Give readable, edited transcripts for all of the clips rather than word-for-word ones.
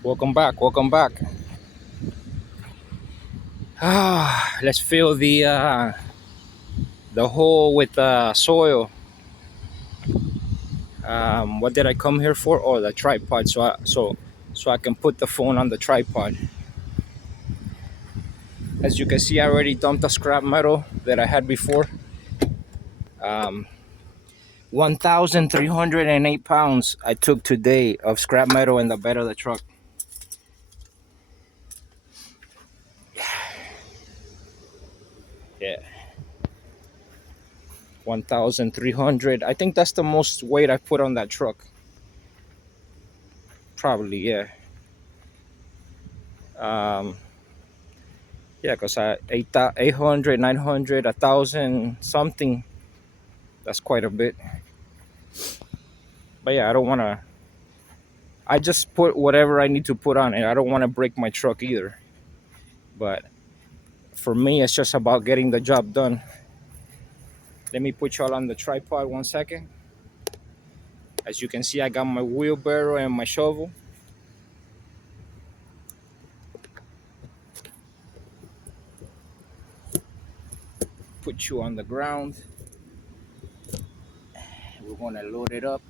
Welcome back. Welcome back. Let's fill the hole with soil. What did I come here for? Oh, the tripod. So I can put the phone on the tripod. As you can see, I already dumped the scrap metal that I had before. 1,308 pounds I took today of scrap metal in the bed of the truck. Yeah, 1,300. I think that's the most weight I put on that truck. Probably, yeah. Um, Yeah, because 800, 900, 1,000 something, that's quite a bit. But yeah, I don't want to, I just put whatever I need to put on it. I don't want to break my truck either. But for me, it's just about getting the job done. Let me put y'all on the tripod 1 second. As you can see, I got my wheelbarrow and my shovel. Put you on the ground. We're going to load it up.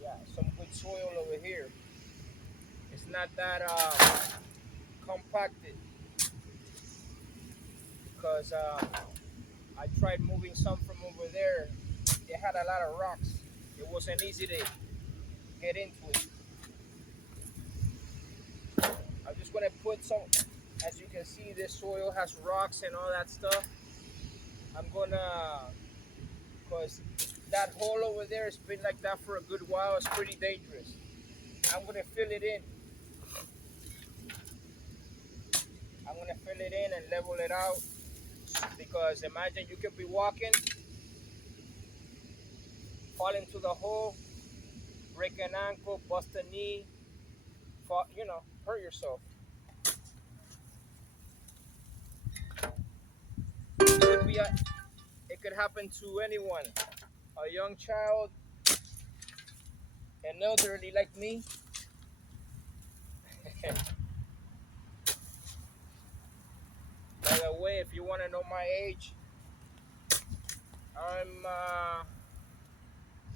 Yeah, some good soil over here. It's not that compacted because I tried moving some from over there. It had a lot of rocks. It wasn't easy to get into it. I'm just gonna put some, as you can see, this soil has rocks and all that stuff. I'm gonna, cause that hole over there has been like that for a good while. It's pretty dangerous. I'm gonna fill it in. I'm gonna fill it in and level it out because imagine you could be walking, fall into the hole, break an ankle, bust a knee, fall, hurt yourself. It could be a, it could happen to anyone, a young child, an elderly like me. By the way, if you want to know my age,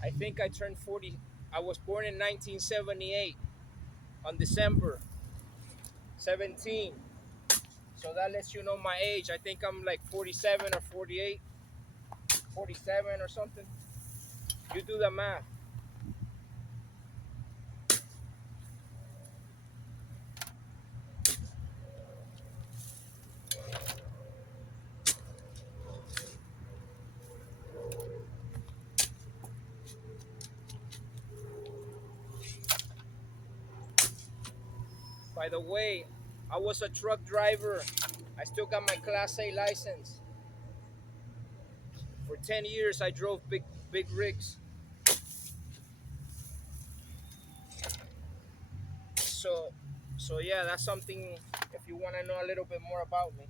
I think I turned 40. I was born in 1978 on December 17. So that lets you know my age. I think I'm like 47 or 48, 47 or something. You do the math. By the way, I was a truck driver. I still got my Class A license. For 10 years, I drove big rigs. So, so yeah, that's something if you want to know a little bit more about me.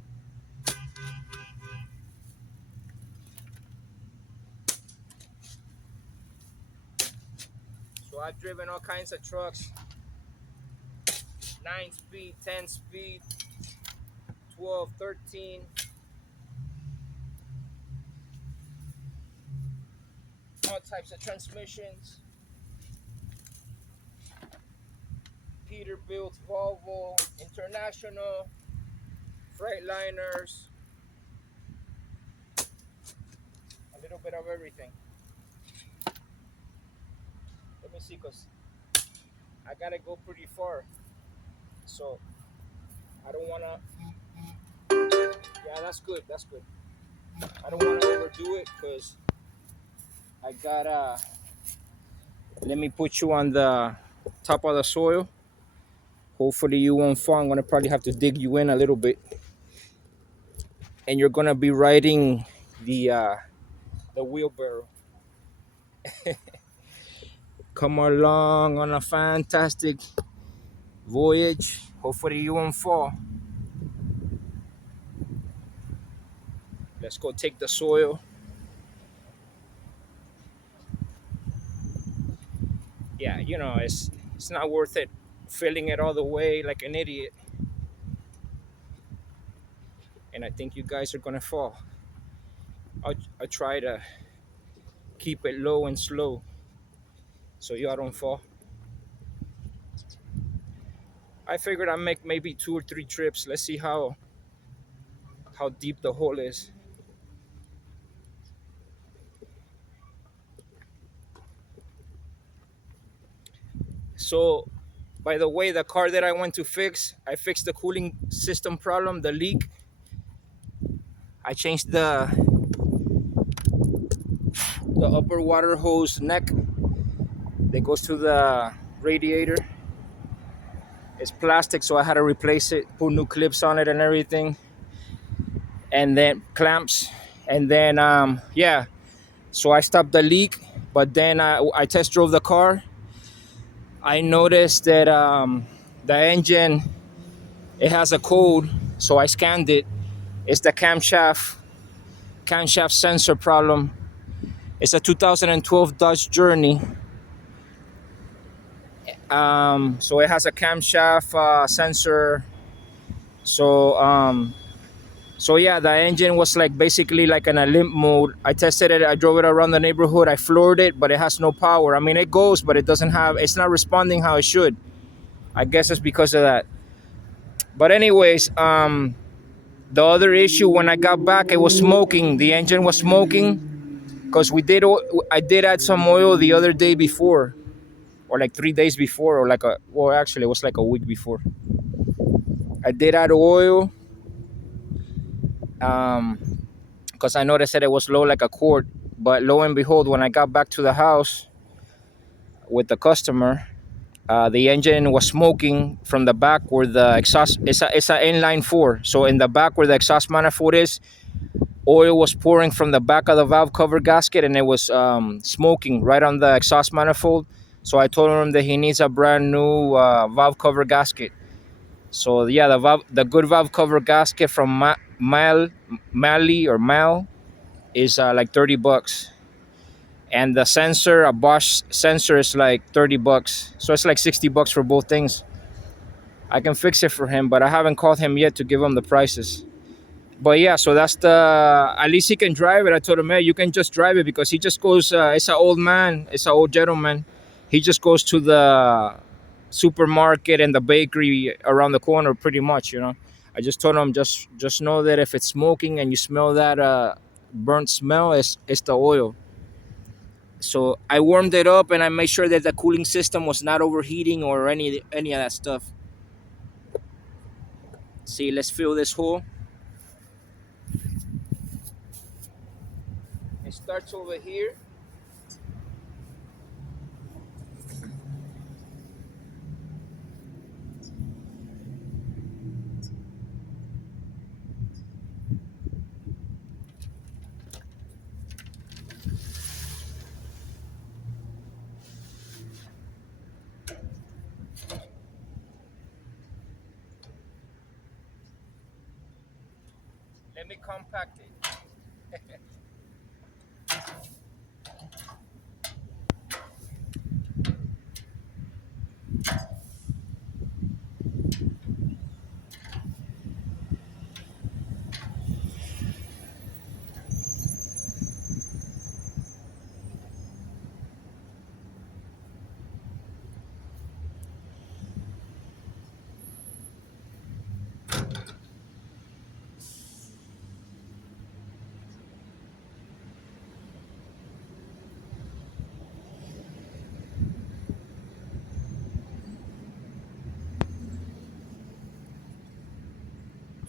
So I've driven all kinds of trucks, 9 speed, 10 speed, 12, 13, all types of transmissions, Peterbilt, Volvo, International, Freightliners, a little bit of everything. Let me see, cause I gotta go pretty far, so I don't wanna. Yeah, that's good. That's good. I don't wanna overdo it, cause I gotta. Let me put you on the top of the soil. Hopefully you won't fall. I'm gonna probably have to dig you in a little bit, and you're gonna be riding the wheelbarrow. come along on a fantastic voyage. Hopefully you won't fall. Let's go take the soil. Yeah, you know, it's not worth it filling it all the way like an idiot. And I think you guys are gonna fall. I'll try to keep it low and slow so y'all don't fall. I figured I'd make maybe 2 or 3 trips. Let's see how deep the hole is. So, by the way, the car that I went to fix, I fixed the cooling system problem, the leak. I changed the upper water hose neck that goes to the radiator. It's plastic, so I had to replace it, put new clips on it and everything, and then clamps. And then, yeah, so I stopped the leak, but then I test drove the car. I noticed that the engine, it has a code, so I scanned it. It's the camshaft sensor problem. It's a 2012 Dodge Journey. So it has a camshaft sensor. So so yeah, the engine was like basically like in a limp mode. I tested it. I drove it around the neighborhood. I floored it, but it has no power. I mean, it goes, but it doesn't have. It's not responding how it should. I guess it's because of that. But anyways, the other issue when I got back, it was smoking. The engine was smoking because I did add some oil the other day before, or like 3 days before, or like well, actually it was like a week before. I did add oil, because I noticed that it was low like a quart. But lo and behold, when I got back to the house with the customer, the engine was smoking from the back where the exhaust. It's a inline four, so in the back where the exhaust manifold is, oil was pouring from the back of the valve cover gasket, and it was smoking right on the exhaust manifold. So I told him that he needs a brand new valve cover gasket. So yeah, the good valve cover gasket from Mal is like $30, and the sensor, a Bosch sensor, is like $30. So it's like $60 for both things. I can fix it for him, but I haven't called him yet to give him the prices. But yeah, so that's at least he can drive it. I told him, hey, you can just drive it, because he just goes, it's an old man, it's an old gentleman. He just goes to the supermarket and the bakery around the corner pretty much, you know. I just told him, just know that if it's smoking and you smell that burnt smell, it's the oil. So I warmed it up and I made sure that the cooling system was not overheating or any of that stuff. See, let's fill this hole. It starts over here. Let me compact it.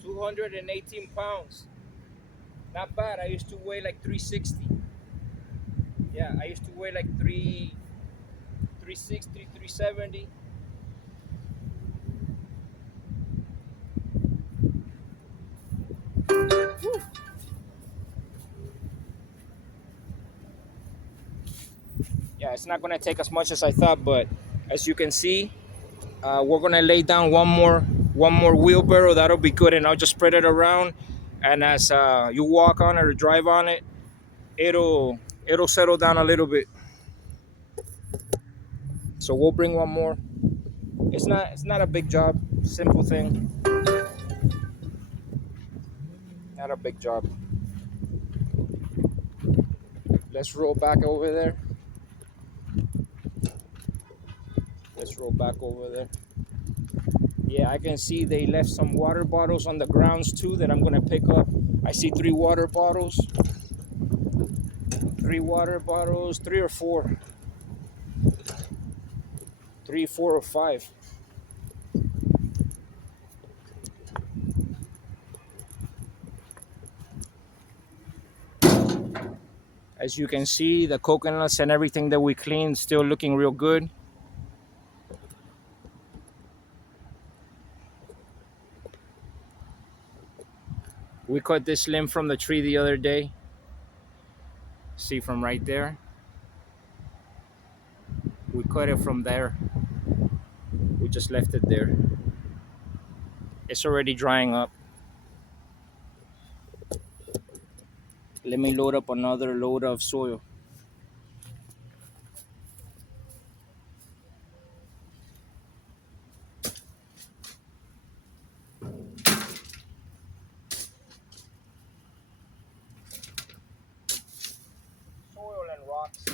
£218. Not bad. I used to weigh like 360. Yeah, I used to weigh like 360, 370. Yeah, it's not gonna take as much as I thought, but as you can see, we're gonna lay down one more wheelbarrow. That'll be good, and I'll just spread it around. And as you walk on it or drive on it, it'll settle down a little bit. So we'll bring one more. It's not a big job, simple thing, not a big job. Let's roll back over there. Let's roll back over there. Yeah, I can see they left some water bottles on the grounds too that I'm gonna pick up. I see three water bottles. Three water bottles, three or four. Three, four, or five. As you can see, the coconuts and everything that we cleaned still looking real good. We cut this limb from the tree the other day. See from right there? We cut it from there. We just left it there. It's already drying up. Let me load up another load of soil. Soil and rocks.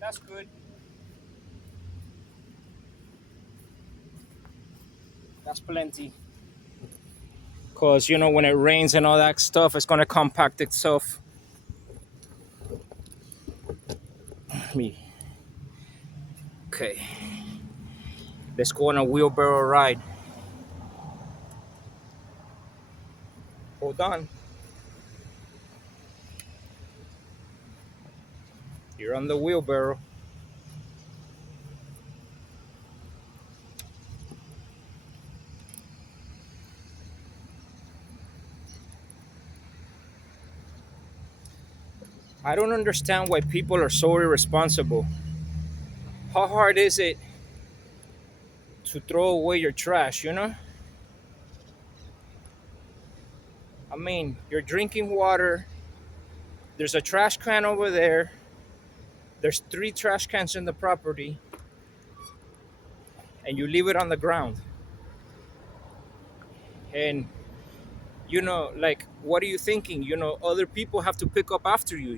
That's good. That's plenty. Because, when it rains and all that stuff, it's going to compact itself. Me. Okay. Let's go on a wheelbarrow ride. Hold on. You're on the wheelbarrow. I don't understand why people are so irresponsible. How hard is it to throw away your trash? I mean, you're drinking water. There's a trash can over there. There's three trash cans in the property. And you leave it on the ground. And, like, what are you thinking? Other people have to pick up after you,